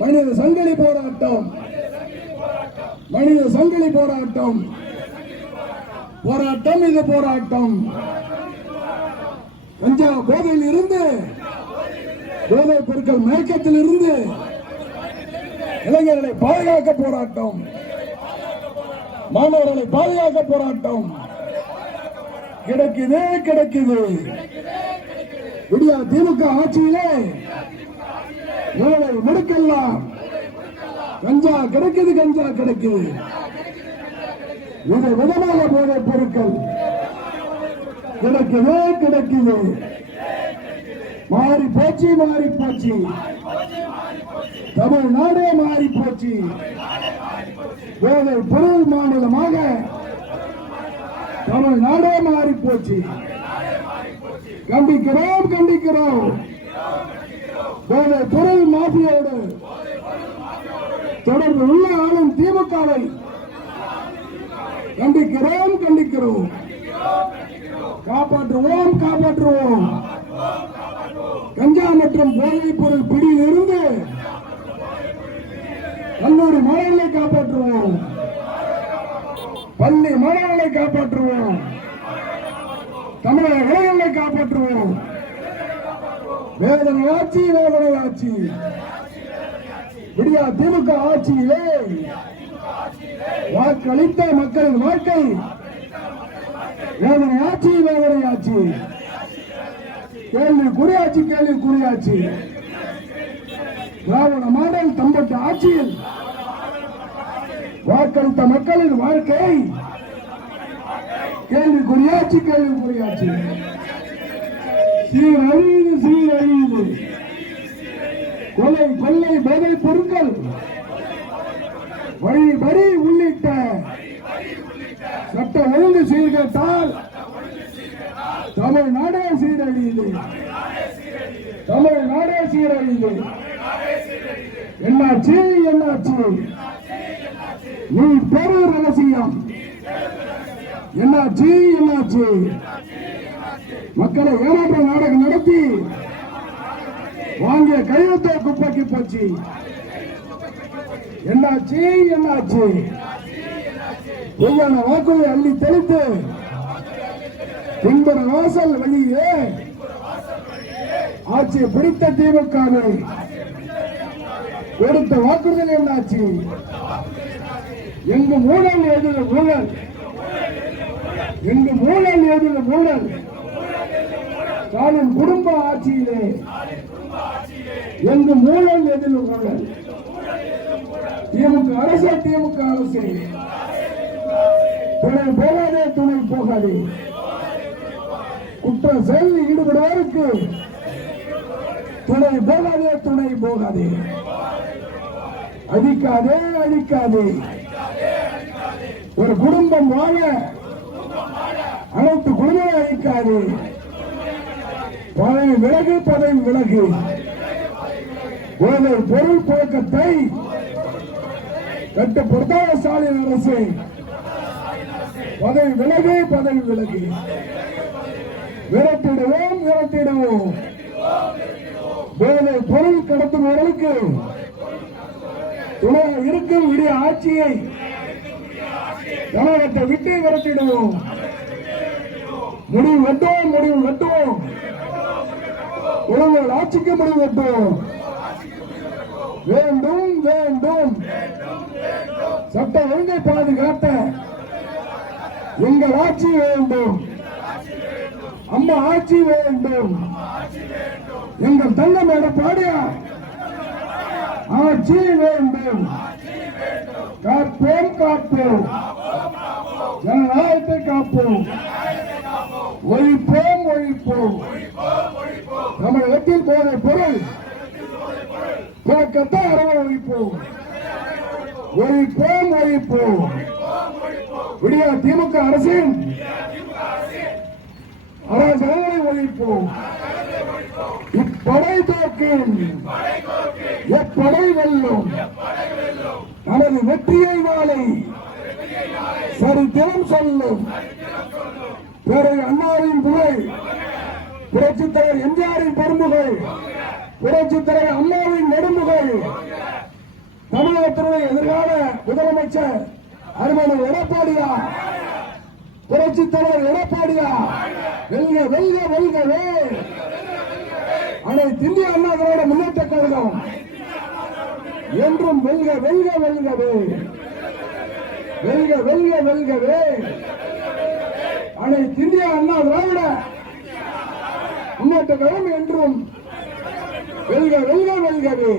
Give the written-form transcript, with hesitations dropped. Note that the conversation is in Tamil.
மனித சங்கிலி போராட்டம், மனித சங்கிலி போராட்டம், போராட்டம் இது போராட்டம். கஞ்சா போதையில் இருந்து, போதைப் பொருட்கள் மயக்கத்தில் இருந்து இளைஞர்களை பாதுகாக்க போராட்டம், மாணவர்களை பாதுகாக்க போராட்டம். கிடைக்குது கிடைக்குது. விடியா திமுக ஆட்சியிலே ஏழை முடுக்கெல்லாம் கஞ்சா கிடைக்குது, கஞ்சா கிடைக்குது. வித விதமாக போதைப் பொருட்கள் கிடைக்குது கிடைக்குது. மாறி போச்சு மாறி போச்சு, தமிழ்நாடே மாறி போச்சு. போதைப் பொருள் மாநிலமாக தமிழ்நாடே மாறி போச்சு. கண்டிக்கிறோம் கண்டிக்கிறோம். போதைப் பொருள் மாஃபியோடு தொடர்பு உள்ள ஆளும் திமுகவை கண்டிக்கிறோம் கண்டிக்கிறோம். காப்பாற்றுவோம் காப்பாற்றுவோம். கஞ்சா மற்றும் போதைப் பொருள் பிடியில் இருந்து கல்லூரி மாணவர்களை காப்பாற்றுவோம், பள்ளி மாணவர்களை காப்பாற்றுவோம், தமிழக இளைஞர்களை காப்பாற்றுவோம். வேதனை ஆட்சி, வேதனை ஆட்சி. விடியா திமுக ஆட்சியிலே வாக்களித்த மக்களின் வாழ்க்கை வேதனை ஆட்சி, வேதனை ஆட்சி. கேள்வி குறியாட்சி, கேள்வி குறியாட்சி. திராவிட மாடல் தம்பட்ட ஆட்சியில் வாக்களித்த மக்களின் வாழ்க்கை கேள்வி குறியாட்சி, கேள்வி குறியாட்சி. சீரழியுது சீரழியுது. கொலை கொள்ளை போதைப் பொருட்கள் வழி வரி உள்ளிட்ட சட்ட ஒழுங்கு சீர்கேட்டால் தமிழ்நாடே சீரழியுது, தமிழ்நாடே சீரழியுது. என்னாச்சு என்னாச்சு? நீ பெரு ரகசியம். என்னாச்சு என்னாச்சு? மக்களை ஏமாற்ற நாடகம் நடத்தி வாங்கிய கையெழுத்தை குப்பைக்கு போச்சு. என்னாச்சு என்னாச்சு? பொய்யான வாக்குறுதி அள்ளி தெளித்து பின்புற வாசல் வழியே ஆட்சியை பிடித்த திமுகவை கொடுத்த வாக்குறுதல் என்னாச்சு? எங்கு ஊழல் எதிர ஊழல், எங்கு ஊழல் எதிர ஊழல். ஸ்டாலின் குடும்ப ஆட்சியிலே எங்கு ஊழல் எதிர ஊழல். திமுக அரசு, திமுக அரசு. துணை போகாதே, துணை போகாதே. குற்ற செயலில் ஈடுபடுவோருக்கு துணை போகாதே, துணை போகாதே. அழிக்காதே அழிக்காதே. ஒரு குடும்பம் வாழ அனைத்து குடும்பம் அழிக்காதே. பதவி விலகு, பதவி விலகு. ஒரு பொருள் புழக்கத்தை கட்டுப்படுத்தாத ஸ்டாலின் அரசு பதவி விலகு, பதவி விலகு. விரட்டிடுவோம் விரட்டிடுவோம். போதை பொருள் கடத்துபவர்களுக்கு துணை இருக்கும் விடிய ஆட்சியை தமிழகத்தை விட்டு விரட்டிடுவோம். முடிவு வெட்டுவோம், முடிவு வெட்டுவோம். உலக ஆட்சிக்கு முடிவு வெட்டுவோம். வேண்டும் வேண்டும். சட்ட ஒழுங்கை பாதுகாத்த எங்கள் ஆட்சி வேண்டும். அம்மா ஆட்சி வேண்டும். எங்கள் தங்கம் எடப்பாடியார் ஆட்சி வேண்டும். காப்போம் காப்போம். ஜனநாயகத்தை காப்போம். ஒழிப்போம் ஒழிப்போம். தமிழகத்தில் போதைப் பொருள் புழக்கத்தை அறவ ஒழிப்போம். ஒழிப்போம் ஒழிப்போம். விடியா திமுக அரசின் அராஜகங்களை ஒழிப்போம். இப்படை தோற்கும், எப்படை வெல்லும். நமது வெற்றியை வாழை சரித்திரம் சொல்லும். பேரறிஞர் அண்ணாவின் புகழ், புரட்சித் தலைவர் எம்ஜிஆரின் பெரும்புகழ், புரட்சித் தலைவர் அண்ணாவின் நெடும்புகழ் தமிழகத்தினுடைய எதிர்கால முதலமைச்சர் அருமையான எடப்பாடியார், புரட்சி தலைவர் எடப்பாடியார் வெல்க வெல்க வெல்கவே. அனைத்து இந்திய அண்ணா திராவிட முன்னேற்ற கழகம் என்றும் வெல்க வெல்க வெல்கவே, வெல்க வெல்க வெல்கவே. அனைத்து இந்திய அண்ணா திராவிட முன்னேற்ற கழகம் என்றும் வெல்க வெல்க வெல்கவே.